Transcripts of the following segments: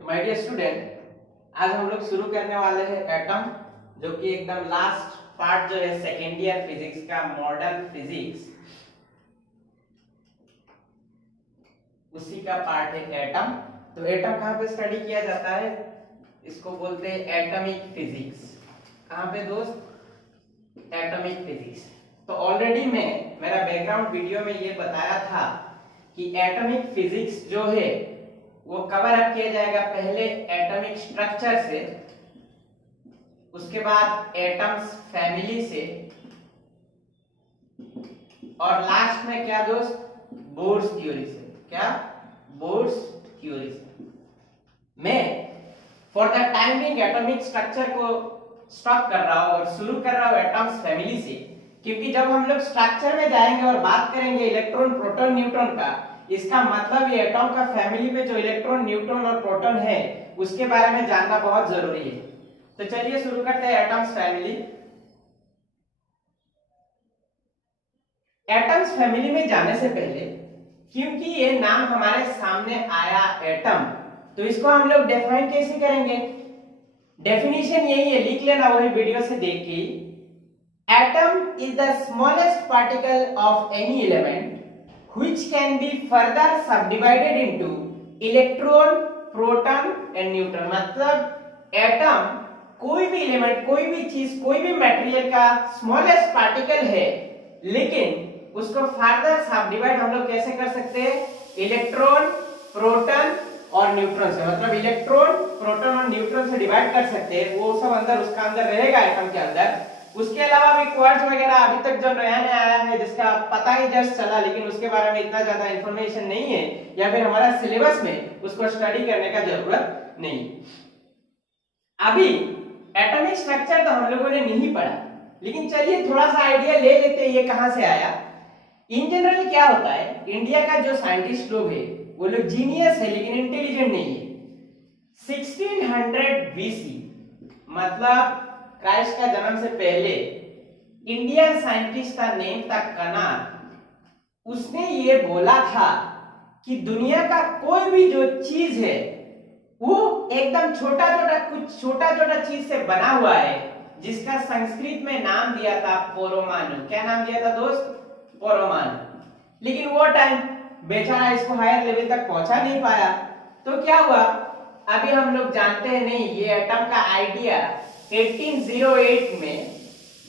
तो my dear student, आज हम लोग शुरू करने वाले हैं एटम, जो कि एकदम लास्ट पार्ट जो है सेकेंड ईयर फिजिक्स का, मॉडर्न फिजिक्स, उसी का पार्ट है एटम। तो एटम कहाँ पे स्टडी किया जाता है? इसको बोलते हैं एटॉमिक फिजिक्स। कहाँ पे दोस्त? Atomic physics. तो ऑलरेडी मैं मेरा बैकग्राउंड वीडियो में ये बताया था कि एटॉमिक फिजिक्स जो है वो कवर अप किया जाएगा पहले एटॉमिक स्ट्रक्चर से, उसके बाद एटम्स फैमिली से, और लास्ट में क्या दोस्त? बोर्स थ्योरी से। क्या? बोर्स थ्योरी से। मैं for the time being atomic structure को स्टॉप कर रहा हूं और शुरू कर रहा हूं एटम्स फैमिली से, क्योंकि जब हम लोग स्ट्रक्चर में जाएंगे और बात करेंगे इलेक्ट्रॉन, प्रोटॉन, न्यूट्रॉन का, इसका मतलब ये एटॉम का फैमिली में जो इलेक्ट्रॉन, न्यूट्रॉन और प्रोटॉन है उसके बारे में जानना बहुत जरूरी है। तो चलिए शुरू करते हैं एटम्स फैमिली। एटम्स फैमिली में जाने से पहले, क्योंकि ये नाम हमारे सामने आया एटम, तो इसको हम लोग डिफाइन कैसे करेंगे? डेफिनेशन यही है, लिख लेना वही वीडियो से देख के। Atom is the smallest particle of any element which can be further subdivided into electron, proton and neutron। मतलब एटम कोई भी एलिमेंट, कोई भी चीज, कोई भी मटेरियल का स्मॉलेस्ट पार्टिकल है, लेकिन उसको फर्दर सबडिवाइड हम लोग कैसे कर सकते हैं? इलेक्ट्रॉन, प्रोटॉन और न्यूट्रॉन से। मतलब इलेक्ट्रॉन, प्रोटॉन और न्यूट्रॉन से डिवाइड कर सकते हैं। वो सब अंदर, उसका अंदर रहेगा एटम के अंदर। उसके अलावा भी क्वार्ट्ज वगैरह अभी तक जो नया नया आया है, जिसका पता ही जस्ट चला, लेकिन उसके बारे में इतना ज्यादा इंफॉर्मेशन नहीं है, या फिर हमारा सिलेबस में उसको स्टडी करने का जरूरत नहीं। अभी एटॉमिक स्ट्रक्चर तो हम लोगों ने नहीं पढ़ा, लेकिन चलिए थोड़ा सा आइडिया ले लेते हैं ये कहां से आया। इन जनरल क्या होता है, इंडिया का जो साइंटिस्ट लोग है वो लोग जीनियस है लेकिन इंटेलिजेंट नहीं है। 1600 बीसी, मतलब क्राइस्ट का जन्म से पहले, इंडियन साइंटिस्ट का नेम था कनाड। उसने ये बोला था कि दुनिया का कोई भी जो चीज है वो एकदम छोटा छोटा, कुछ छोटा छोटा चीज से बना हुआ है, जिसका संस्कृत में नाम दिया था परमाणु। क्या नाम दिया था दोस्त? परमाणु। लेकिन वो टाइम बेचारा इसको हायर लेवल तक पहुंचा नहीं पाया। तो क्या हुआ, अभी हम लोग जानते हैं नहीं, ये एटम का आइडिया 1808 में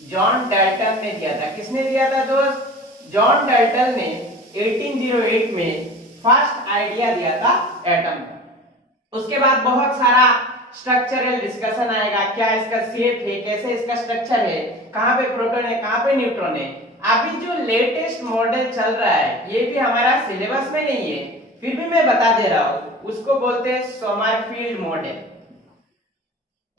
जॉन डाल्टन ने दिया था। किसने दिया था दोस्त? जॉन डाल्टन ने 1808 में फर्स्ट आइडिया दिया था एटम का। उसके बाद बहुत सारा स्ट्रक्चरल डिस्कशन आएगा, क्या इसका शेप है, कैसे इसका स्ट्रक्चर है, कहां पे प्रोटॉन है, कहां पे न्यूट्रॉन है। अभी जो लेटेस्ट मॉडल चल रहा है ये भी हमारा सिलेबस में नहीं है, फिर भी मैं बता दे रहा हूं, उसको बोलते हैं सोमरफील्ड मॉडल।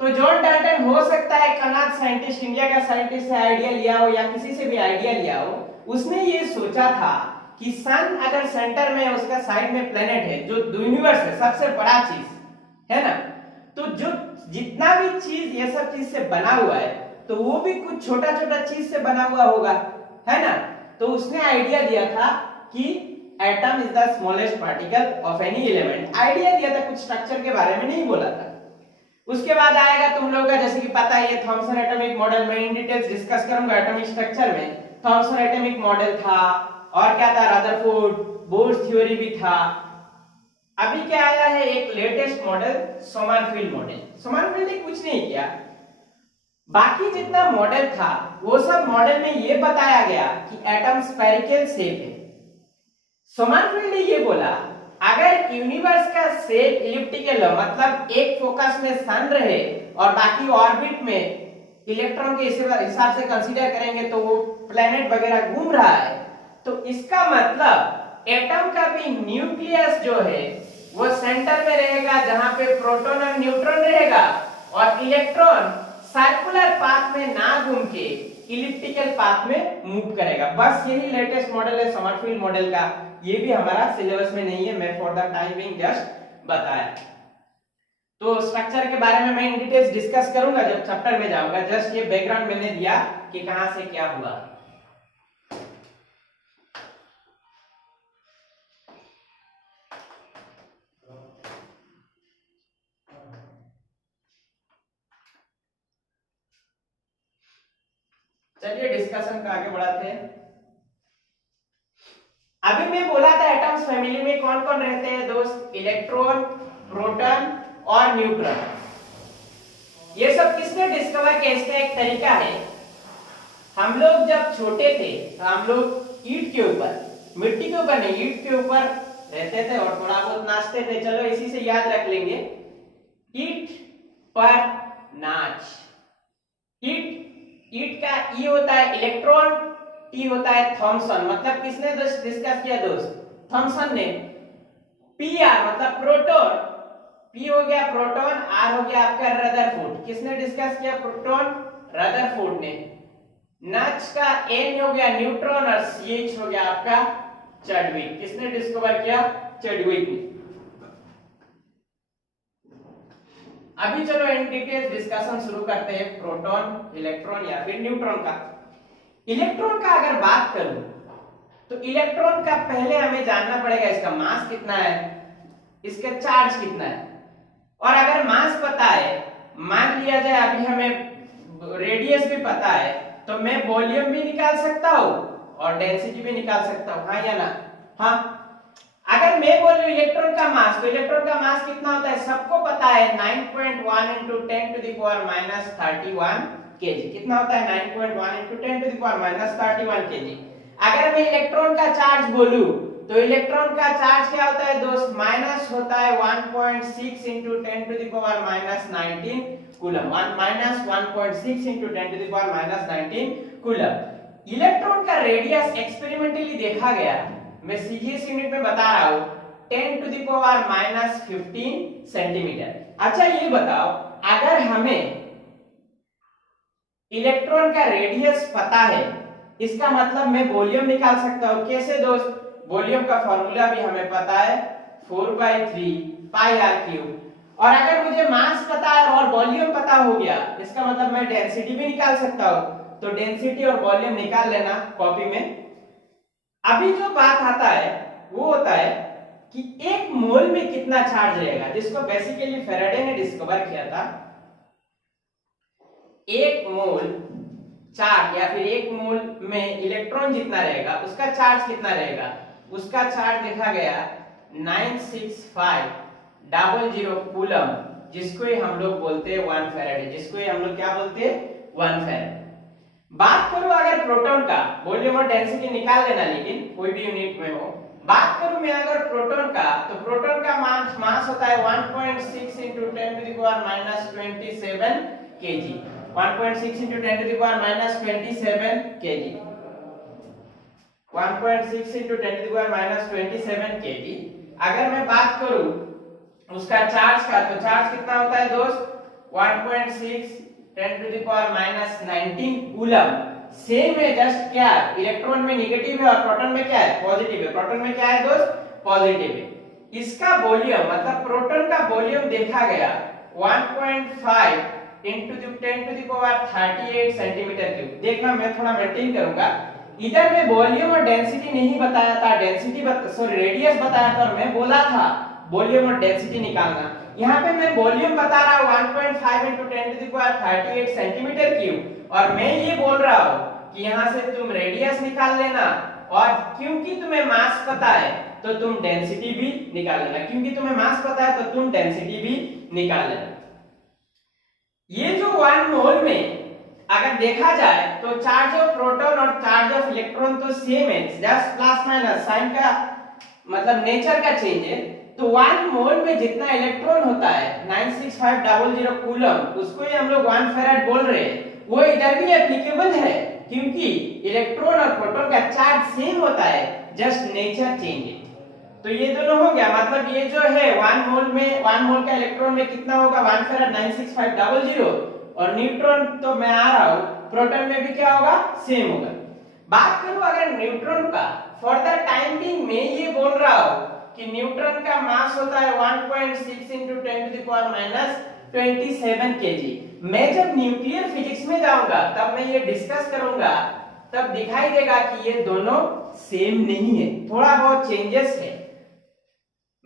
तो जॉन डाल्टन हो सकता है कनाड साइंटिस्ट, इंडिया का साइंटिस्ट से आइडिया लिया हो या किसी से भी आइडिया लिया हो। उसने ये सोचा था कि सन अगर सेंटर में, उसका साइड में प्लेनेट है, जो यूनिवर्स है सबसे बड़ा चीज है ना, तो जो जितना भी चीज ये सब चीज से बना हुआ है, तो वो भी कुछ छोटा छोटा चीज से बना हुआ होगा, है ना। तो उसने आइडिया दिया था कि atom is the smallest particle of any element. Idea दिया था, कुछ स्ट्रक्चर के बारे में नहीं बोला था। उसके बाद आएगा तुम लोगों का, जैसे कि पता है, ये थॉमसन एटॉमिक मॉडल में इन डिटेल्स डिस्कस करूंगा। एटॉमिक स्ट्रक्चर में थॉमसन एटॉमिक मॉडल था, और क्या था? रदरफोर्ड बोर्स थ्योरी भी था। अभी क्या आया है? एक latest model, Sommerfeld model. Sommerfeld ने कुछ नहीं किया, बाकी जितना मॉडल था वो सब मॉडल में ये बताया गया कि एटम स्फेरिकल शेप है। सोमरफील्ड ने ये बोला, अगर यूनिवर्स का शेप इलिप्टिकल हो, मतलब एक फोकस में सन रहे और बाकी ऑर्बिट में इलेक्ट्रॉन के हिसाब से कंसीडर करेंगे तो वो प्लेनेट वगैरह घूम रहा है, तो इसका मतलब एटम का भी न्यूक्लियस जो है वो सेंटर में रहेगा, जहां पे प्रोटॉन और न्यूट्रॉन रहेगा, और इलेक्ट्रॉन सर्कुलर पाथ में ना घूम के इलिप्टिकल पाथ में मूव करेगा। बस यही लेटेस्ट मॉडल है सोमरफील्ड मॉडल का। ये भी हमारा सिलेबस में नहीं है, मैं for the time being just बताया। तो स्ट्रक्चर के बारे में मैं इन डिटेल्स डिस्कस करूंगा जब चैप्टर में जाऊंगा। जस्ट ये बैकग्राउंड मैंने दिया कि कहां से क्या हुआ। चलिए डिस्कशन का आगे बढ़ाते हैं। अभी मैं बोला था एटम्स फैमिली में कौन कौन रहते हैं दोस्त, इलेक्ट्रॉन, प्रोटॉन और न्यूट्रॉन। ये सब किसने डिस्कवर किया, इसका एक तरीका है। हम लोग जब छोटे थे तो हम लोग ईंट के ऊपर, मिट्टी के ऊपर नहीं, ईंट के ऊपर रहते थे और थोड़ा बहुत नाचते थे। चलो इसी से याद रख लेंगे, ईंट पर नाच। ईंट का ई होता है इलेक्ट्रॉन, टी होता है थॉमसन। मतलब किसने डिस्कस किया दोस्त, थॉमसन ने। पी आर मतलब प्रोटॉन, पी हो गया प्रोटॉन, आर हो गया आपका रदरफोर्ड। किसने डिस्कस किया, प्रोटॉन, रदरफोर्ड ने। नच का एन हो गया न्यूट्रॉन और सीएच हो गया आपका चैडविक। किसने डिस्कवर किया, चैडविक ने। अभी चलो इन डिटेल डिस्कशन शुरू करते हैं प्रोटॉन, इलेक्ट्रॉन या फिर न्यूट्रॉन का। इलेक्ट्रॉन का अगर बात करूं तो इलेक्ट्रॉन का पहले हमें जानना पड़ेगा इसका मास कितना है, इसका चार्ज कितना है। और अगर मास पता है, मान लिया जाए अभी हमें रेडियस भी पता है, तो मैं वॉल्यूम भी निकाल सकता हूं और डेंसिटी भी निकाल सकता हूं, हाँ या ना। हाँ, अगर मैं बोलूं इलेक्ट्रॉन का मास, तो इलेक्ट्रॉन का मास कितना होता है, सबको पता है 9.1 into 10 to the power minus 31 kg। कितना होता है, 9.1 into 10 to the power minus 31 kg। अगर मैं इलेक्ट्रॉन का चार्ज बोलूं तो इलेक्ट्रॉन का चार्ज क्या होता है दोस्त, माइनस होता है 1.6 into 10 to the power minus 19 coulomb. Minus 1.6 into 10 to the power minus 19 coulomb. Electron का रेडियस एक्सपेरिमेंटली देखा गया, मैं सीजीएस यूनिट में बता रहा हूं, 10 to the power minus 15 centimetre. अच्छा ये बताओ, अगर हमें इलेक्ट्रॉन का रेडियस पता है, इसका मतलब मैं वॉल्यूम निकाल सकता हूं। कैसे दोस्त, वॉल्यूम का फॉर्मूला भी हमें पता है 4/3 पाई आर क्यूब। और अगर मुझे मास पता है और वॉल्यूम पता हो गया, इसका मतलब मैं डेंसिटी भी निकाल सकता हूं। तो डेंसिटी और वॉल्यूम निकाल लेना कॉपी में। अभी जो बात आता है वो होता है कि एक मोल में कितना चार्ज रहेगा, जिसको बेसिकली फैराडे ने डिस्कवर किया था। एक मोल चार्ज या फिर एक मोल में इलेक्ट्रॉन जितना रहेगा उसका चार्ज कितना रहेगा, उसका चार्ज देखा गया 96500 कूलम, जिसको ही हम लोग बोलते हैं 1 फैराडे, जिसको ही हम लोग क्या बोलते हैं 1 फैराडे। बात करूं अगर प्रोटॉन का, वॉल्यूम और डेंसिटी निकाल लेना लेकिन कोई भी यूनिट में हो। बात करूं मैं अगर प्रोटॉन का, तो प्रोटॉन का मास होता है 1.6 into 10 to the power minus 27 kg। 1.6 into 10 to the power minus 27 kg। 1.6 into 10 to the power minus 27 kg। अगर मैं बात करूं उसका चार्ज का, तो चार्ज कितना होता है दोस्त, 1.6 10 to the power minus 19 coulomb. Same है, जस्ट क्या इलेक्ट्रॉन में नेगेटिव है और प्रोटॉन में क्या है पॉजिटिव है। प्रोटॉन में क्या है दोस्त, पॉजिटिव है। इसका वॉल्यूम मतलब प्रोटॉन का वॉल्यूम देखा गया 1.5 into 10 to the power 38 centimetre cube. देखना मैं थोड़ा मेंटेन करूंगा, इधर में वॉल्यूम और डेंसिटी नहीं बताया था, रेडियस बताया था और मैं बोला था वॉल्यूम और डेंसिटी निकालना। यहाँ पे मैं वॉल्यूम बता रहा हूँ 1.5 into 10 to the power 38 centimetre cube, और मैं ये बोल रहा हूँ कि यहाँ से तुम रेडियस निकाल लेना, और क्योंकि तुम्हें मास पता है तो तुम डेंसिटी भी निकाल लेना। क्योंकि तुम्हें मास पता है तो तुम डेंसिटी भी निकाल लेना। ये जो 1 मोल में अगर देखा जाए तो चार्ज ऑफ प्रोटॉन और चार्ज ऑफ इलेक्ट्रॉन तो सेम है, जस्ट प्लस माइनस साइन का मतलब नेचर का चेंज है। तो 1 मोल में जितना इलेक्ट्रॉन होता है 96500 कूलम, उसको ही हम लोग 1 फैराड बोल रहे हैं। वो इधर भी एप्लीकेबल है क्योंकि इलेक्ट्रॉन और प्रोटॉन का चार्ज सेम होता है, जस्ट नेचर चेंज है। तो ये दोनों हो गया, मतलब ये जो है 1 मोल में 1 मोल का इलेक्ट्रॉन में कितना होगा 1 फैराड 96500, और न्यूट्रॉन तो मैं आ रहा हूं, प्रोटॉन में भी क्या होगा सेम होगा। बात करूं अगर न्यूट्रॉन का, फॉर द टाइम बीइंग मैं ये बोल रहा हूं कि न्यूट्रॉन का मास होता है 1.6 into 10 to the power minus 27 kg। मैं जब न्यूक्लियर फिजिक्स में जाऊंगा तब मैं ये डिस्कस करूंगा, तब दिखाई देगा कि ये दोनों सेम नहीं है, थोड़ा बहुत चेंजेस है।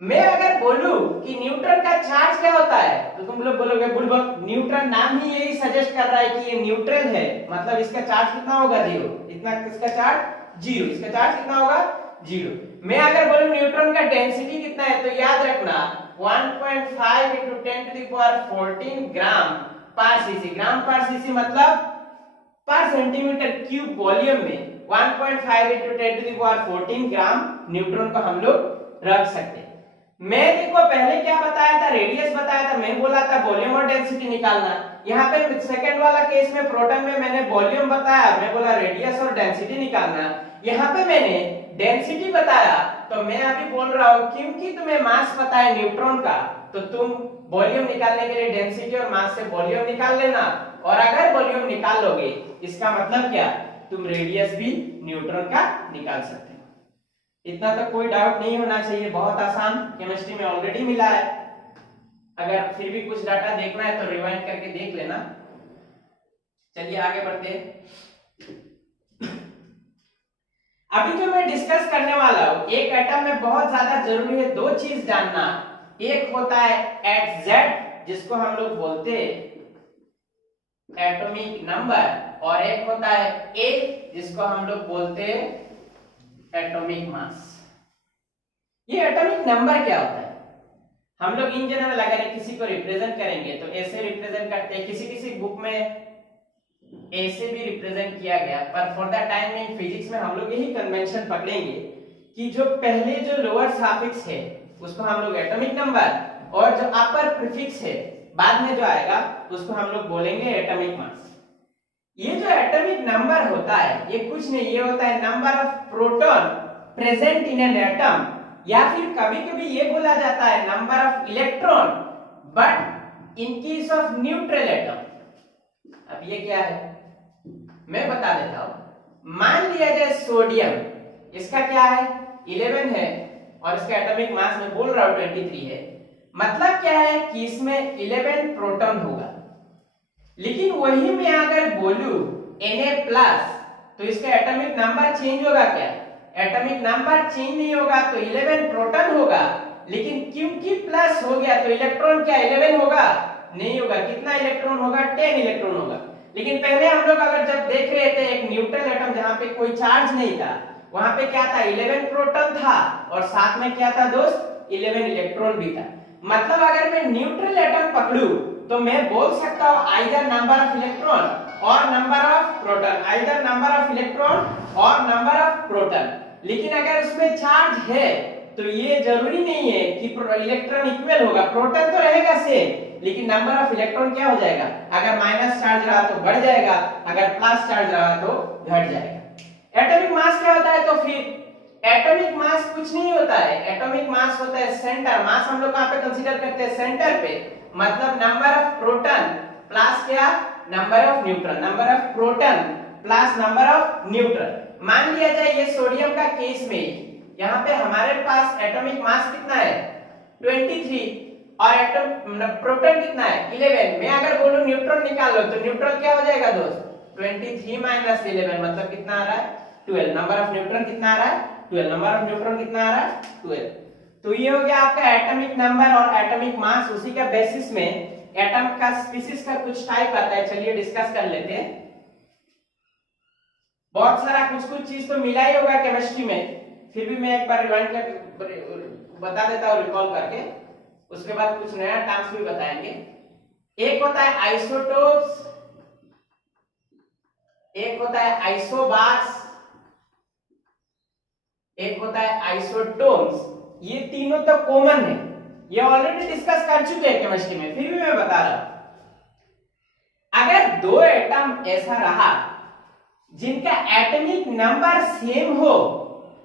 मैं अगर बोलूं कि न्यूट्रॉन का चार्ज क्या होता है? तो तुम लोग बोलोगे बुलबुल, न्यूट्रन नाम ही यही सजेस्ट कर रहा है कि ये न्यूट्रल है, मतलब इसका चार्ज कितना होगा? 0। इतना इसका चार्ज 0, इसका चार्ज कितना होगा? 0। मैं अगर बोलूं न्यूट्रॉन का डेंसिटी कितना है, तो याद रखना 1.5 × 10⁻14 ग्राम पर सीसी। ग्राम पर सीसी मतलब पर सेंटीमीटर क्यूब वॉल्यूम में 1.5 × 10⁻14 ग्राम न्यूट्रॉन को हम लोग रख सकते हैं। मैं देखो पहले क्या बताया था? रेडियस बताया था, मैं बोला था वॉल्यूम और डेंसिटी निकालना। यहाँ पे सेकंड वाला केस में प्रोटॉन में मैंने वॉल्यूम बताया, मैं बोला रेडियस और डेंसिटी निकालना। यहाँ पे मैंने डेंसिटी बताया, तो मैं अभी बोल रहा हूँ क्योंकि तुम्हें मास पता है न्यूट्रॉन का, तो तुम वॉल्यूम निकालने के लिए डेंसिटी और मास से वॉल्यूम निकाल लेना, और अगर वॉल्यूम निकाल लोगे इसका मतलब क्या? तुम रेडियस भी न्यूट्रॉन का निकाल सकते हो। इतना तो कोई डाउट नहीं होना चाहिए, बहुत आसान, केमिस्ट्री में ऑलरेडी मिला है। अगर फिर भी कुछ डाटा देखना है तो रिवाइंड करके देख लेना। चलिए आगे बढ़ते हैं। अभी जो मैं डिस्कस करने वाला हूं, एक एटम में बहुत ज्यादा जरूरी है 2 चीज जानना। एक होता है एटजेड, जिसको हम लोग बोलते हैं एटॉमिक नंबर, और एक होता है ए, जिसको हम लोग बोलते हैं एटॉमिक मास। ये एटॉमिक नंबर क्या होता है? हम लोग इन जनरल अगर किसी को रिप्रेजेंट करेंगे तो ऐसे रिप्रेजेंट करते हैं, किसी किसी बुक में ऐसे भी रिप्रेजेंट किया गया, पर for the time in physics में हम लोग यही कन्वेंशन पकड़ेंगे कि जो पहले जो लोअर सफिक्स है उसको हम लोग एटॉमिक नंबर, और जो अपर प्रीफिक्स है बाद में जो आएगा उसको हम लोग बोलेंगे एटॉमिक मास। ये जो एटॉमिक नंबर होता है ये कुछ नहीं, ये होता है number of proton present in an atom, या फिर कभी कभी ये बोला जाता है number of electron but in case of neutral atom. अब ये क्या है मैं बता देता हूं। मान लिया जाए सोडियम, इसका क्या है 11 है, और इसका एटॉमिक मास में बोल रहा हूं 23 है। मतलब क्या है कि इसमें 11 प्रोटॉन होगा, लेकिन वही मैं अगर बोलूं Na+, तो इसका एटॉमिक नंबर चेंज होगा क्या? एटॉमिक नंबर चेंज नहीं होगा, तो 11 प्रोटॉन होगा, लेकिन क्योंकि प्लस हो गया तो इलेक्ट्रॉन क्या 11 होगा? नहीं होगा। कितना इलेक्ट्रॉन होगा? 10 इलेक्ट्रॉन होगा। लेकिन पहले हम लोग अगर जब देख रहे थे एक न्यूट्रल एटम जहां पे कोई चार्ज नहीं था, वहां पे क्या था 11 प्रोटॉन था, और साथ में क्या था दोस्त 11 इलेक्ट्रॉन भी था। मतलब अगर मैं न्यूट्रल एटम पकड़ूं तो मैं बोल सकता हूं आइदर नंबर ऑफ इलेक्ट्रॉन और number of proton, either number of electron और नंबर ऑफ प्रोटॉन। लेकिन अगर उसमें चार्ज है तो ये जरूरी नहीं है कि इलेक्ट्रॉन इक्वल होगा, प्रोटॉन तो रहेगा सेम, लेकिन नंबर ऑफ इलेक्ट्रॉन क्या हो जाएगा? अगर माइनस चार्ज रहा तो बढ़ जाएगा, अगर प्लस चार्ज रहा तो घट जाएगा। एटॉमिक मास क्या होता है? तो फिर एटॉमिक मास कुछ नहीं होता है, एटॉमिक मास होता है सेंटर मास। हम लोग कहां पे कंसीडर करते हैं? सेंटर पे। मतलब नंबर ऑफ प्रोटॉन प्लस क्या number of neutron, number of proton plus number of neutron. मान लिया जाए ये सोडियम का केस में यहाँ पे हमारे पास एटॉमिक मास कितना है 23, और एटम प्रोटॉन कितना है 11। मैं अगर बोलूं न्यूट्रॉन निकाल लो तो न्यूट्रॉन क्या हो जाएगा दोस्त? 23 - 11 मतलब कितना आ रहा है 12। नंबर ऑफ न्यूट्रॉन कितना आ रहा है 12। नंबर ऑफ न्यूट्रॉन कितना आ रहा है 12। तो ये हो गया आपका एटॉमिक नंबर और एटॉमिक मास। उसी का बेसिस में एटम का स्पीशीज का कुछ टाइप आता है, चलिए डिस्कस कर लेते हैं। बहुत सारा कुछ कुछ चीज तो मिला ही होगा केमिस्ट्री में, फिर भी मैं एक बार रिवाइंड कर बता देता हूं रिकॉल करके, उसके बाद कुछ नया टर्म्स भी बताएंगे। एक होता है आइसोटोप्स, एक होता है आइसोबार्स, एक होता है आइसोटोन्स। ये तीनों तो कॉमन है, ये ऑलरेडी डिस्कस कर चुके हैं केमिस्ट्री में, फिर भी मैं बता रहा हूं। अगर 2 एटम ऐसा रहा जिनका एटॉमिक नंबर सेम हो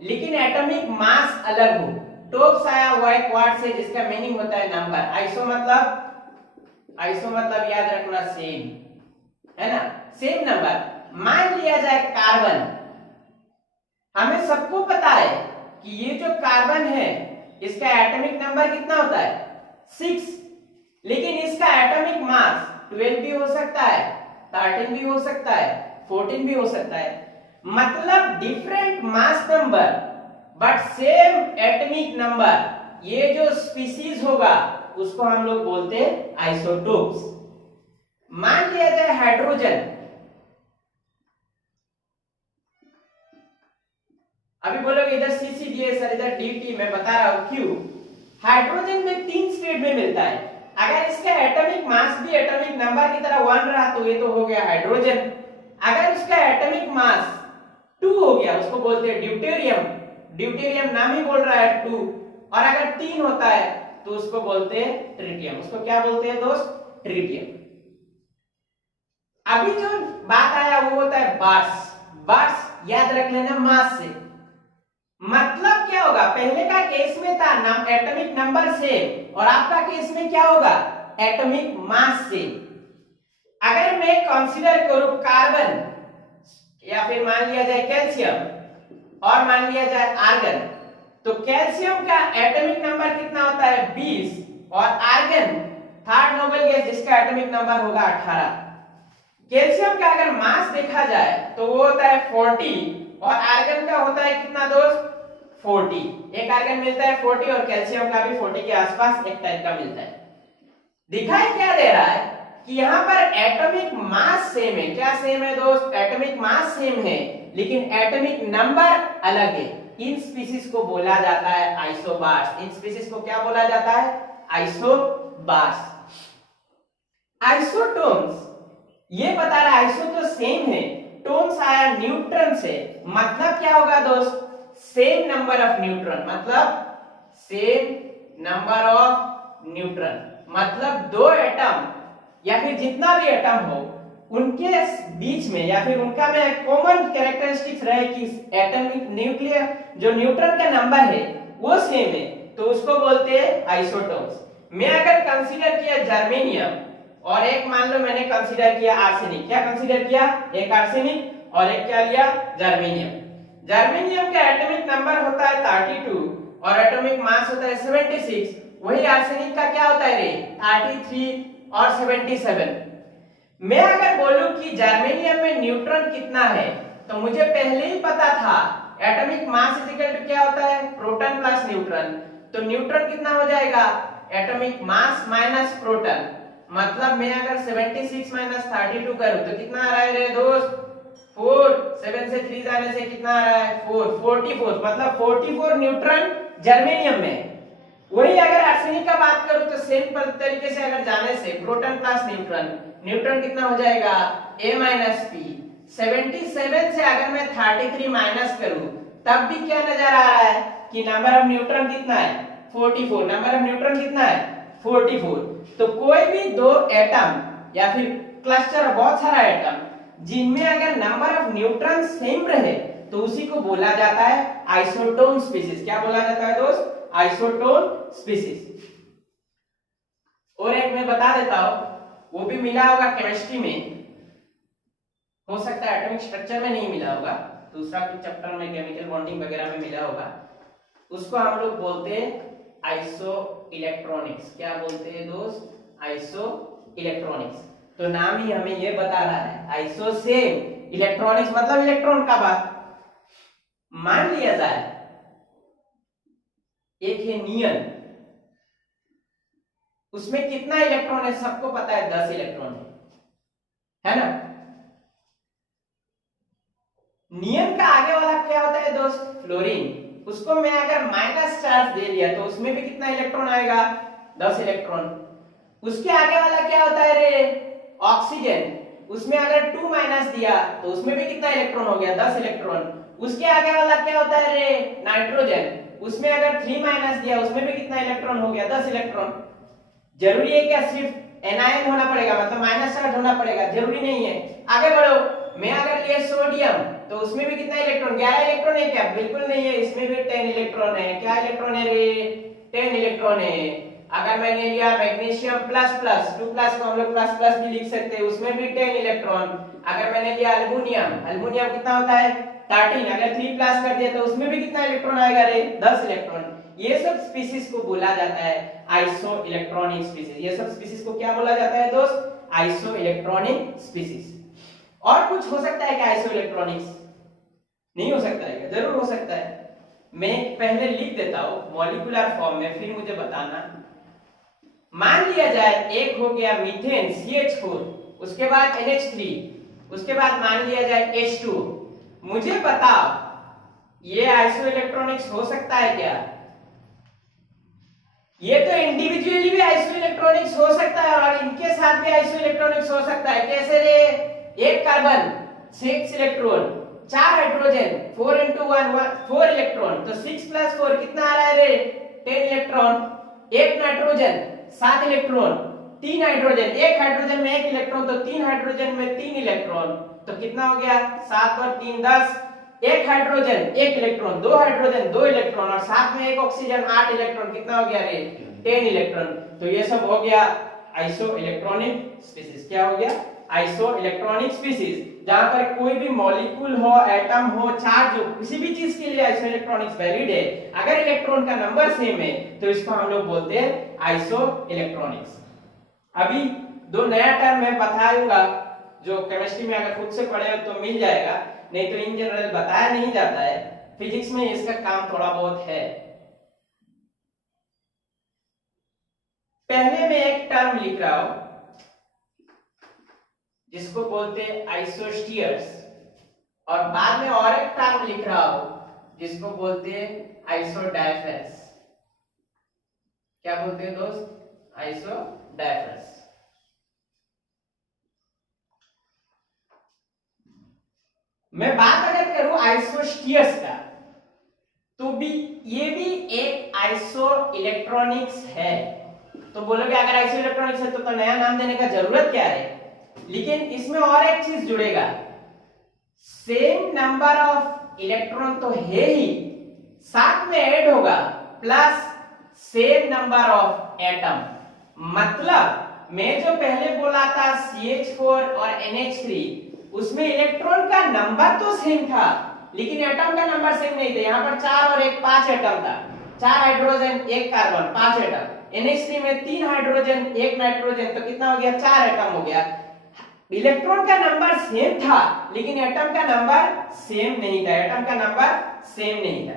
लेकिन एटॉमिक मास अलग हो, टोप्स आया हुआ एक वर्ड से जिसका मीनिंग होता है नंबर। आइसो मतलब याद रखना सेम, है ना, सेम नंबर। मान लिया जाए कार्बन, हमें सबको पता है कि ये जो कार्बन है इसका एटॉमिक नंबर कितना होता है 6, लेकिन इसका एटॉमिक मास 12 भी हो सकता है, 13 भी हो सकता है, 14 भी हो सकता है। मतलब different mass number but same atomic number. ये जो स्पीशीज होगा उसको हम लोग बोलते हैं आइसोटोप्स। मान लिया जाए हाइड्रोजन, अभी बोलोगे इधर सीसी दिए सर, इधर डीटी, मैं बता रहा हूं क्यों। हाइड्रोजन में 3 स्पीड में मिलता है। अगर इसका एटॉमिक मास भी एटॉमिक नंबर की तरह 1 रहा तो ये तो हो गया हाइड्रोजन। अगर उसका एटॉमिक मास 2 हो गया, उसको बोलते हैं ड्यूटेरियम। ड्यूटेरियम नाम ही बोल रहा है 2। और अगर 3 होता है तो उसको बोलते हैं ट्रिटियम। उसको क्या बोलते हैं दोस्त? ट्रिटियम। अभी जो बात आया वो होता है बार्स। बार्स याद रख लेना मास से। मतलब क्या होगा, पहले का केस में था एटॉमिक नंबर से, और आपका केस में क्या होगा? एटॉमिक मास से। अगर मैं कंसीडर करूं कार्बन, या फिर मान लिया जाए कैल्शियम और मान लिया जाए आर्गन, तो कैल्शियम का एटॉमिक नंबर कितना होता है? 20, और आर्गन थर्ड नोबल गैस जिसका एटॉमिक नंबर होगा 18। कैल्शियम का अगर मास देखा जाए तो वो होता है 40, और आर्गन का होता है कितना दोस्त? 40। एक आर्गन मिलता है 40 और कैल्शियम का भी 40 के आसपास एक टाइप का मिलता है। दिखाई क्या दे रहा है कि यहाँ पर एटॉमिक मास सेम है। क्या सेम है दोस्त? एटॉमिक मास सेम है, लेकिन एटॉमिक नंबर अलग है। इन स्पीशीज को बोला जाता है आइसोबार्स। इन स्पीशीज को क्या बोला जाता है? आइसोबार्स। आइसोटोन्स, ये बता रहा है आइसो तो सेम है, टोन्स आया न्यूट्रॉन से। मतलब क्या होगा दोस्त? Same number of neutron. मतलब सेम नंबर ऑफ न्यूट्रॉन, मतलब 2 एटम या फिर जितना भी एटम हो उनके बीच में, या फिर उनका में कॉमन कैरेक्टरिस्टिक्स रहे कि एटॉमिक न्यूक्लियर जो न्यूट्रॉन का नंबर है वो सेम है, तो उसको बोलते हैं आइसोटोन्स। मैं अगर कंसीडर किया जर्मेनियम, और एक मान लो मैंने कंसीडर किया आर्सेनिक। क्या कंसीडर किया? एक आर्सेनिक और एक क्या लिया? जर्मेनियम। जर्मेनियम का एटॉमिक नंबर होता है 32 और एटॉमिक मास होता है 76। वही आर्सेनिक का क्या होता है रे? 33 और 77। मैं अगर बोलूं कि जर्मेनियम में न्यूट्रॉन कितना है, तो मुझे पहले ही पता था atomic mass is equal to क्या होता है? Proton plus neutron. तो न्यूट्रॉन कितना हो जाएगा? Atomic mass minus proton. मतलब मैं अगर 76 माइनस 32 करूं तो कितना आ रहा है रे दोस्त? 4। 7 से 3 जाने से कितना आ रहा है? 4। 44। मतलब 44 न्यूट्रॉन जर्मेनियम में। वही अगर आर्सेनिक का बात करूं तो सेम तरीके से अगर जाने से प्रोटॉन प्लस न्यूट्रॉन, न्यूट्रॉन कितना हो जाएगा? A minus P. 77 से अगर मैं 33 माइनस करूं तब भी क्या नजर आ रहा है कि नंबर ऑफ न्यूट्रॉन कितना है? 44। नंबर ऑफ न्यूट्रॉन कितना है? 44। तो कोई भी 2 एटम या फिर क्लस्टर, बहुत सारा एटम, जिनमें अगर नंबर ऑफ न्यूट्रॉन सेम रहे तो उसी को बोला जाता है आइसोटोन स्पीशीज। क्या बोला जाता है दोस्त? Isotone species. और एक मैं बता देता हूं, वो भी मिला होगा केमिस्ट्री में, हो सकता है एटॉमिक स्ट्रक्चर में नहीं मिला होगा, दूसरा कुछ चैप्टर में केमिकल बॉन्डिंग वगैरह में मिला होगा। उसको हम लोग बोलते हैं आइसो इलेक्ट्रॉनिक्स। क्या बोलते हैं दोस्त? Iso electronics. तो नाम ही हमें ये बता रहा है आइसो सेम, इलेक्ट्रॉनिक्स मतलब इलेक्ट्रॉन का बात। मान लिया जाए एक है नियन, उसमें कितना इलेक्ट्रॉन है? सबको पता है 10 इलेक्ट्रॉन है ना? नियन का आगे वाला क्या होता है दोस्त? फ्लोरीन। उसको मैं अगर माइनस चार्ज दे दिया तो उसमें भी कितना इलेक्ट्रॉन आएगा? 10 इलेक्ट्रॉन। उसके आगे वाला क्या होता है रे? ऑक्सीजन। उसमें अगर 2 माइनस दिया तो उसमें भी कितना इलेक्ट्रॉन हो गया? 10 इलेक्ट्रॉन। उसके आगे वाला क्या होता है रे? नाइट्रोजन। उसमें अगर 3 माइनस दिया उसमें भी कितना इलेक्ट्रॉन हो गया? 10 इलेक्ट्रॉन। जरूरी है क्या सिर्फ एनायन होना पड़ेगा, मतलब माइनस चार्ज होना पड़ेगा? जरूरी नहीं है। आगे बढ़ो, मैं अगर लिया सोडियम तो उसमें भी कितना इलेक्ट्रॉन? 11 इलेक्ट्रॉन है क्या? बिल्कुल नहीं है, इसमें भी 10 इलेक्ट्रॉन है। क्या इलेक्ट्रॉन है रे? 10 इलेक्ट्रॉन है। अगर मैंने लिया मैग्नीशियम प्लस प्लस, 2 प्लस को हम लोग प्लस प्लस भी लिख सकते हैं, उसमें भी 10 इलेक्ट्रॉन। अगर मैंने लिया अल्युमिनियम, अल्युमिनियम कितना होता है? 13। अगर 3 प्लस कर दिया तो उसमें भी कितना इलेक्ट्रॉन आएगा रे? 10 इलेक्ट्रॉन। ये सब स्पीशीज को बोला जाता है आइसो इलेक्ट्रॉनिक स्पीशीज। ये सब स्पीशीज को क्या बोला जाता है दोस्त? Iso electronic species. और कुछ हो सकता है क्या आइसो इलेक्ट्रॉनिक्स? नहीं हो सकता है क्या? जरूर हो सकता है। मैं पहले लिख देता हूं मॉलिक्यूलर फॉर्म में, फिर मुझे बताना। मान लिया जाए एक हो गया मीथेन CH4, उसके बाद NH3, उसके बाद मान लिया जाए H2। मुझे बताओ ये आइसो इलेक्ट्रॉनिक्स हो सकता है क्या? ये तो इंडिविजुअली भी आइसो इलेक्ट्रॉनिक्स हो सकता है और इनके साथ भी आइसो इलेक्ट्रॉनिक्स हो सकता है। कैसे रे? एक carbon 6 electron, 4 hydrogen, 4 into 1 4 electron, तो 6 + 4 कितना आ रहा है रे? 10 इलेक्ट्रॉन। एक नाइट्रोजन 7 इलेक्ट्रॉन, 3 हाइड्रोजन, एक हाइड्रोजन में 1 इलेक्ट्रॉन, तो 3 हाइड्रोजन में 3 इलेक्ट्रॉन, तो कितना हो गया? 7 और 3 10। एक हाइड्रोजन 1 इलेक्ट्रॉन, 2 हाइड्रोजन 2 इलेक्ट्रॉन और साथ में एक ऑक्सीजन 8 इलेक्ट्रॉन, कितना हो गया रे? 10 इलेक्ट्रॉन। तो ये सब हो गया आइसो इलेक्ट्रॉनिक स्पीशीज। क्या हो गया? आइसो इलेक्ट्रॉनिक स्पीशीज, जहां पर कोई भी मॉलिक्यूल हो, एटम हो, चार्ज हो, किसी भी चीज के लिए आइसो इलेक्ट्रॉनिक्स वैलिड है। अगर इलेक्ट्रॉन का नंबर सेम है तो इसको हम लोग बोलते हैं आइसो इलेक्ट्रॉनिक्स। अभी दो नया टर्म मैं बताऊंगा जो केमिस्ट्री में अगर खुद से पढ़े हो तो मिल जाएगा, नहीं तो इन जनरल बताया नहीं जाता है। फिजिक्स में इसका काम थोड़ा बहुत है। पहले मैं एक टर्म लिख रहा हूं जिसको बोलते हैं आइसोस्टीयर्स, और बाद में और एक टर्म लिख रहा हूं जिसको बोलते हैं आइसोडायफेरस। क्या बोलते हैं दोस्त? आइसोडायफेरस। मैं बात अगर करूं आइसोस्टीयर्स का, तो भी ये भी एक आइसो इलेक्ट्रॉनिक्स है। तो बोलोगे अगर आइसो इलेक्ट्रॉनिक्स है तो नया नाम देने का जरूरत क्या है? लेकिन इसमें और एक चीज जुड़ेगा, सेम नंबर ऑफ इलेक्ट्रॉन तो है ही, साथ में ऐड होगा plus same number of atom. मतलब मैं जो पहले बोला था CH4 और NH3, उसमें इलेक्ट्रॉन का नंबर तो सेम था लेकिन एटम का नंबर सेम नहीं था। यहाँ पर 4 और 1 5 एटम था, 4 हाइड्रोजन 1 कार्बन 5 एटम। NH3 में 3 हाइड्रोजन 1 नाइट्रोजन, तो कितना हो गया? 4 एटम हो गया। इलेक्ट्रॉन का नंबर सेम था लेकिन एटम का नंबर सेम नहीं था, एटम का नंबर सेम नहीं था।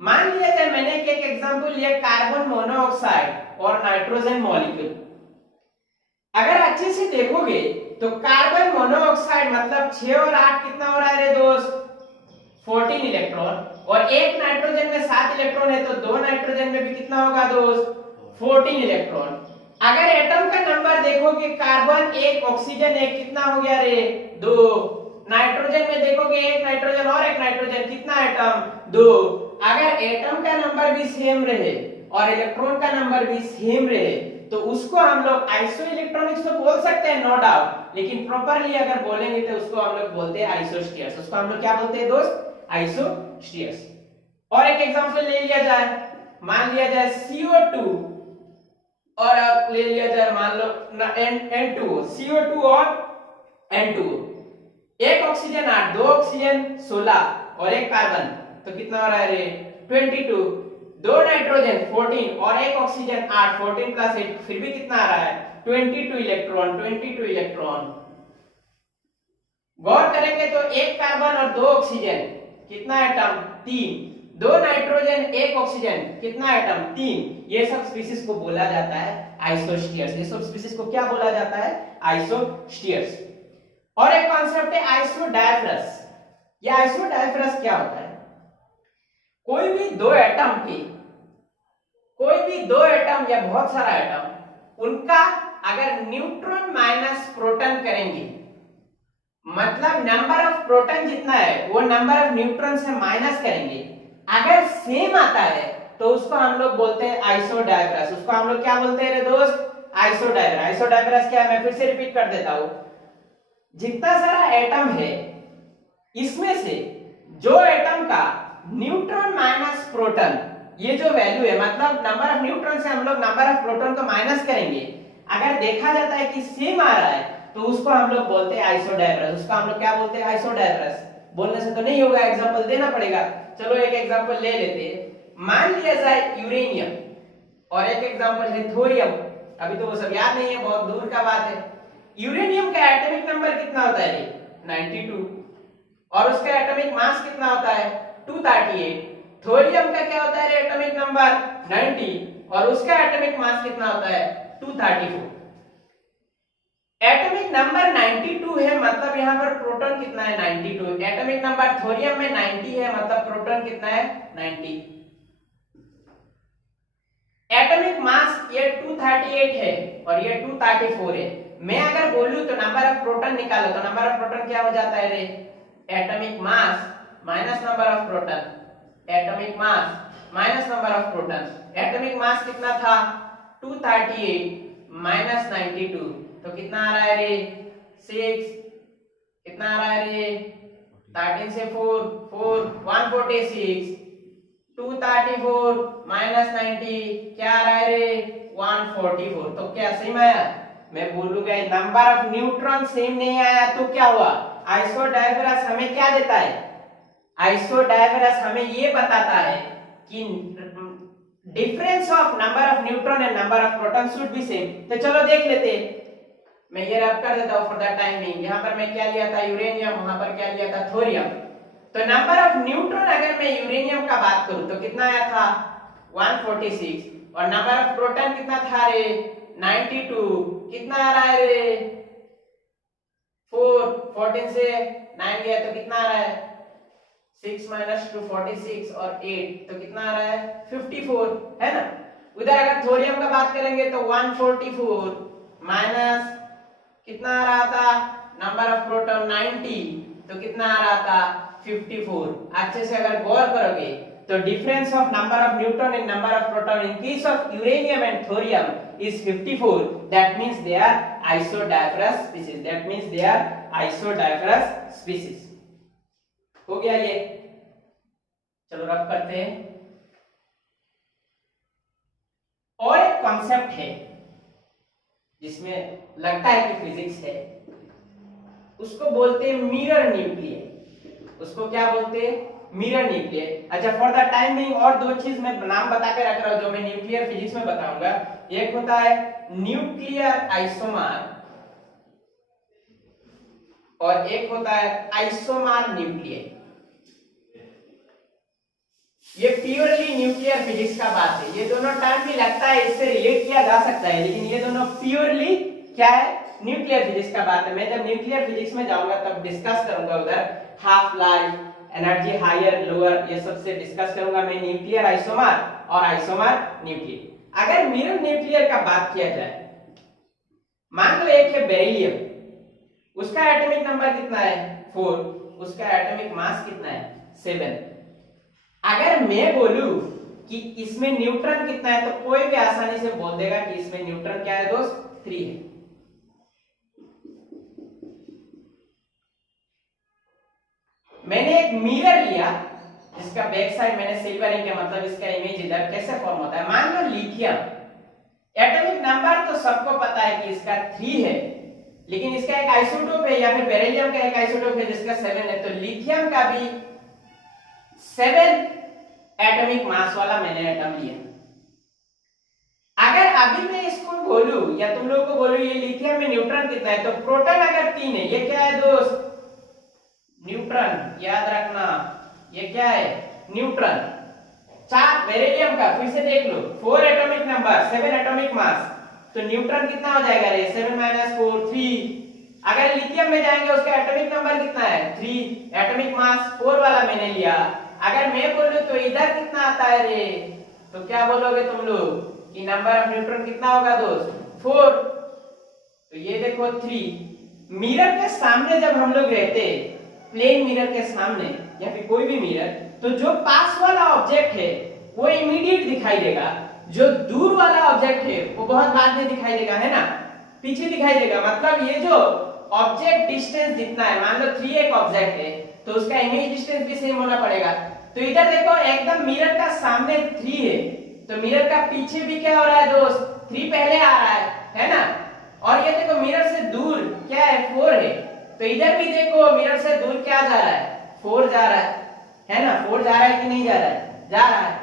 मान लिया जाए मैंने एक एग्जांपल लिया कार्बन मोनोऑक्साइड और नाइट्रोजन मॉलिक्यूल। अगर अच्छे से देखोगे तो कार्बन मोनोऑक्साइड मतलब 6 और 8 कितना हो रहा है रे दोस्त? 14 इलेक्ट्रॉन, और एक नाइट्रोजन में 7 इलेक्ट्रॉन है तो 2 नाइट्रोजन में भी कितना होगा दोस्त? 14 इलेक्ट्रॉन। अगर एटम का नंबर देखोगे कार्बन 1 ऑक्सीजन 1, कितना हो गया रे? 2। नाइट्रोजन में देखोगे 1 नाइट्रोजन और 1 नाइट्रोजन, कितना एटम? 2। अगर एटम का नंबर भी सेम रहे और इलेक्ट्रॉन का नंबर भी सेम रहे तो उसको हम लोग आइसो इलेक्ट्रॉनिक्स तो बोल सकते हैं, नो डाउट, लेकिन प्रॉपरली अगर बोलेंगे तो उसको हम लोग बोलते हैं आइसोस्टीयर्स। उसको हम लोग क्या बोलते हैं दोस्त? आइसोस्टीयर्स। और एक एग्जांपल ले लिया जाए, मान लिया जाए CO2 और अब ले लिया जाए मान लो N2, CO2 और N2, एक ऑक्सीजन 8, 2 ऑक्सीजन 16 और एक कार्बन, तो कितना हो रहा है रे? 22। 2 नाइट्रोजन 14 और एक ऑक्सीजन 8, 14 + 8 फिर भी कितना आ रहा है? 22 इलेक्ट्रॉन, 22 इलेक्ट्रॉन। गौर करेंगे तो एक कार्बन और 2 ऑक्सीजन, कितना एटम? 3। 2 नाइट्रोजन 1 ऑक्सीजन, कितना एटम? 3। ये सब स्पीशीज को बोला जाता है आइसोस्टीयर्स। ये सब स्पीशीज को क्या बोला जाता है? आइसोस्टीयर्स। और एक कॉन्सेप्ट है आइसोडायफेरस। ये आइसोडायफेरस क्या होता है? कोई भी दो एटम या बहुत सारा एटम, उनका अगर न्यूट्रॉन माइनस प्रोटॉन करेंगे, मतलब नंबर ऑफ प्रोटॉन जितना है वो नंबर ऑफ न्यूट्रॉन से माइनस करेंगे, अगर सेम आता है तो उसको हम लोग बोलते हैं आइसोडायफेरस। उसको हम लोग क्या बोलते हैं रे दोस्त? आइसोडायफेरस। आइसोडायफेरस क्या है? मैं फिर से रिपीट कर देता हूं। जितना सारा एटम है इसमें से जो एटम का न्यूट्रॉन माइनस प्रोटॉन, ये जो वैल्यू है मतलब नंबर ऑफ न्यूट्रॉन से हम लोग नंबर ऑफ प्रोटॉन को माइनस करेंगे, अगर देखा जाता है कि सेम आ रहा है तो उसको हम लोग बोलते हैं आइसोडायफेरस। उसको हम लोग क्या बोलते हैं? आइसोडायफेरस। बोलने से तो नहीं होगा, एग्जांपल देना पड़ेगा। चलो एक एग्जांपल ले लेते हैं। मान लिया जाए यूरेनियम और एक एग्जांपल है थोरियम। अभी तो वो सब याद नहीं है, बहुत दूर का बात है। यूरेनियम का एटॉमिक नंबर कितना होता है? 92। और उसका एटॉमिक मास कितना होता है? 238। थोरियम का क्या होता है एटॉमिक नंबर? 90 और उसका एटॉमिक मास कितना होता है? 234। एटॉमिक नंबर 92 है, मतलब यहाँ पर प्रोटॉन कितना है 92। एटॉमिक नंबर थोरियम में 90 है, मतलब प्रोटॉन कितना है 90। एटॉमिक मास ये 238 है और ये 234 है। मैं अगर बोलूं तो नंबर ऑफ प्रोटॉन निकालो, तो नंबर ऑफ प्रोटॉन क्या हो जाता है रे? Atomic mass minus number of proton, atomic mass minus number of proton. Atomic mass कितना था 238 माइनस 92, तो कितना आ रहा है रे 6, कितना आ रहा है रे 13 से 4 4 146, 234 माइनस 90 क्या आ रहा है रे 144। तो क्या सेम आया? मैं बोलूंगा नंबर ऑफ न्यूट्रॉन सेम नहीं आया तो क्या हुआ? आइसोडायफेरस हमें क्या देता है? आइसोडायफेरस हमें ये बताता है कि difference of number of neutron and number of proton should be same. तो चलो देख लेते हैं, मैं ये रब कर देता हूं फॉर द टाइमिंग। यहाँ पर मैं क्या लिया था यूरेनियम, वहां पर क्या लिया था थोरियम। तो नंबर ऑफ न्यूट्रॉन अगर मैं यूरेनियम का बात करूं तो कितना आया था 146, और नंबर ऑफ प्रोटॉन कितना था रे 92, कितना आ रहा है रे 4, 14 से 9 गया तो कितना आ रहा है 6 माइनस 2 46 और 8, तो कितना आ रहा है 54, है ना। उधर अगर थोरियम का बात करेंगे तो 144 माइनस कितना आ रहा था नंबर ऑफ प्रोटॉन 90, तो कितना आ रहा था 54। अच्छे से अगर गौर करोगे तो difference of number of neutron and number of proton in case of uranium and thorium is 54. That means they are isodiaphrous species. That means they are isodiaphrous species. हो गया ये, चलो रफ करते हैं। और एक कॉन्सेप्ट है जिसमें लगता है कि फिजिक्स है, उसको बोलते हैं मिरर न्यूक्लियर। उसको क्या बोलते हैं? Mirror nuclear. अच्छा, फॉर द टाइम बिंग और दो चीज मैं नाम बता के रख रहा हूं जो मैं न्यूक्लियर फिजिक्स में बताऊंगा। एक होता है न्यूक्लियर आइसोमर और एक होता है आइसोमर न्यूक्लियर। ये प्योरली न्यूक्लियर फिजिक्स का बात है। ये दोनों टर्म भी लगता है इससे रिलेट किया जा सकता है, लेकिन ये दोनों प्योरली क्या है न्यूक्लियर फिजिक्स का बात है। मैं जब न्यूक्लियर फिजिक्स में जाऊंगा तब डिस्कस करूंगा उधर half life, energy higher lower, ये सबसे डिस्कस करूंगा मैं न्यूक्लियर आइसोमर और आइसोमर न्यूक्लियर। अगर मिरर न्यूक्लियर का बात किया जाए, मान लो एक है बेरिलियम, उसका एटॉमिक नंबर कितना है 4, उसका एटॉमिक मास कितना है 7। अगर मैं बोलूं कि इसमें न्यूट्रॉन कितना है तो कोई भी आसानी से बोल देगा कि इसमें न्यूट्रॉन क्या है दोस्त 3 है। मैंने एक मिरर लिया जिसका बैक साइड मैंने सिल्वर इंक, मतलब इसका इमेज इधर कैसे फॉर्म होता है। मान लो लिथियम, एटॉमिक नंबर तो सबको पता है कि इसका 3 है, लेकिन इसका एक आइसोटोप है, या फिर बेरिलियम का एक आइसोटोप है जिसका 7 है। तो लिथियम का भी 7 एटॉमिक मास वाला मैंने एटम लिया। अगर अभी मैं इसको बोलूं या तुम लोगों को बोलूं ये लिथियम में न्यूट्रॉन कितना है, तो प्रोटॉन अगर 3 है, ये क्या है दोस्त न्यूट्रॉन, याद रखना ये क्या है न्यूट्रॉन। 4 बेरिलियम का फिर से देख लो 4 एटॉमिक नंबर 7 एटॉमिक मास, तो न्यूट्रॉन कितना हो जाएगा रे 7 माइनस 4 3। अगर लिथियम में जाएंगे उसका एटॉमिक नंबर कितना है 3, एटॉमिक मास 4 वाला मैंने लिया। अगर मैं बोलूं तो इधर कितना आता है रे, तो क्या बोलोगे तुम लोग कि नंबर ऑफ न्यूट्रॉन कितना होगा दोस्त 4। तो ये देखो 3। मिरर के सामने जब हम लोग रहते, प्लेन मिरर के सामने या फिर कोई भी मिरर, तो जो पास वाला ऑब्जेक्ट है वो इमीडिएट दिखाई देगा, जो दूर वाला ऑब्जेक्ट है वो बहुत बाद में दिखाई देगा, है ना, पीछे दिखाई देगा। मतलब ये जो ऑब्जेक्ट डिस्टेंस जितना है, मान लो 3 एक ऑब्जेक्ट है तो उसका इमेज डिस्टेंस भी सेम होना पड़ेगा। तो इधर देखो एकदम मिरर का सामने 3 है, तो मिरर का पीछे भी क्या हो रहा है दोस्त 3 पहले आ रहा है ना। और ये देखो मिरर से दूर क्या है 4 है, तो इधर भी देखो मिरर से दूर क्या जा रहा है 4 जा रहा है ना। 4 जा रहा है कि नहीं जा रहा है, जा रहा है।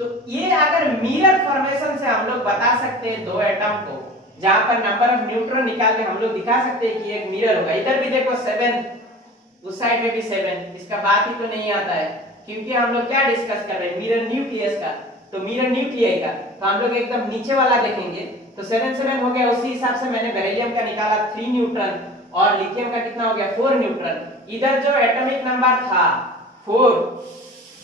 तो ये अगर मिरर फॉर्मेशन से हम लोग बता सकते हैं 2 एटम को, जहां पर नंबर ऑफ न्यूट्रॉन निकाल के हम लोग दिखा सकते हैं कि एक मिरर होगा। इधर भी देखो 7, उस साइड में भी 7, इसका बात ही तो नहीं आता है, क्योंकि हम लोग क्या डिस्कस कर रहे हैं मिरर न्यूक्लियस का। तो मिरर न्यूक्लियस का तो हम लोग एकदम नीचे वाला देखेंगे तो 7 7 हो गया। उसी हिसाब से मैंने बेरिलियम का निकाला 3 न्यूट्रॉन और लिथियम का कितना हो गया 4 न्यूट्रॉन। इधर जो एटॉमिक नंबर था 4,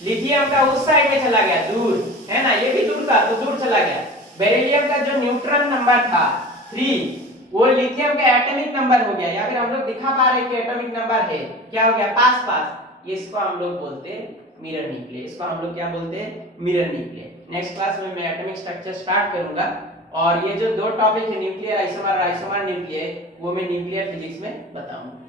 लिथियम का उस साइड में चला गया दूर, है ना, ये भी दूर था तो दूर चला गया। बेरिलियम का जो न्यूट्रॉन नंबर था 3, वो लिथियम का एटॉमिक नंबर हो गया, या फिर हम लोग दिखा पा रहे हैं कि एटॉमिक नंबर है, क्या हो गया पास पास। इसको हम लोग बोलते हैं मिरर न्यूक्लियर, इसको हम लोग क्या बोलते हैं मिरर न्यूक्लियर। नेक्स्ट क्लास में मैं एटॉमिक स्ट्रक्चर स्टार्ट करूंगा और ये जो दो टॉपिक है न्यूक्लियर आइसोमर और आइसोमर न्यूक्लियर, वो मैं न्यूक्लियर फिजिक्स में बताऊंगा।